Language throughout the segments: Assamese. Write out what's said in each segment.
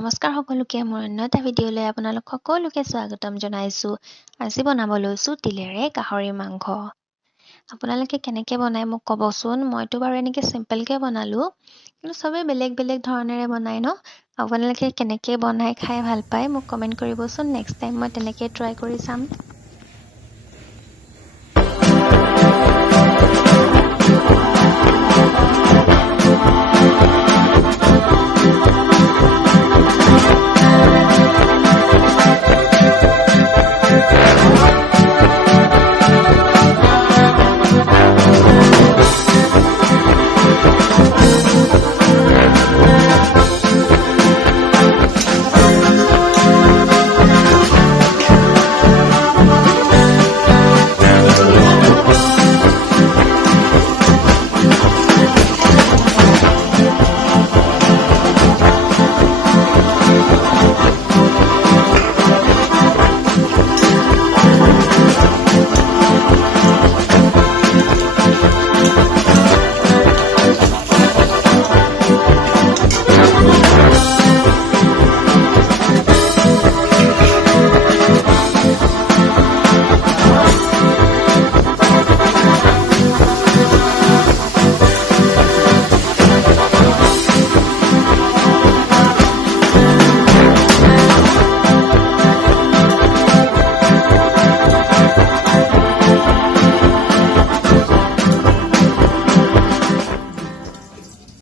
নমস্কাৰ সকলোকে মোৰ অন্য এটা ভিডিঅ'লৈ আপোনালোক সকলোকে স্বাগতম জনাইছোঁ। আজি বনাব লৈছোঁ তিলেৰে গাহৰি মাংস। আপোনালোকে কেনেকৈ বনায় মোক ক'বচোন? মইতো বাৰু এনেকৈ চিম্পলকৈ বনালোঁ কিন্তু চবেই বেলেগ বেলেগ ধৰণেৰে বনায় ন? আপোনালোকে কেনেকৈ বনাই খাই ভাল পায় মোক কমেণ্ট কৰিবচোন। নেক্সট টাইম মই তেনেকৈ ট্ৰাই কৰি চাম।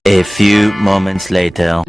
A few moments later.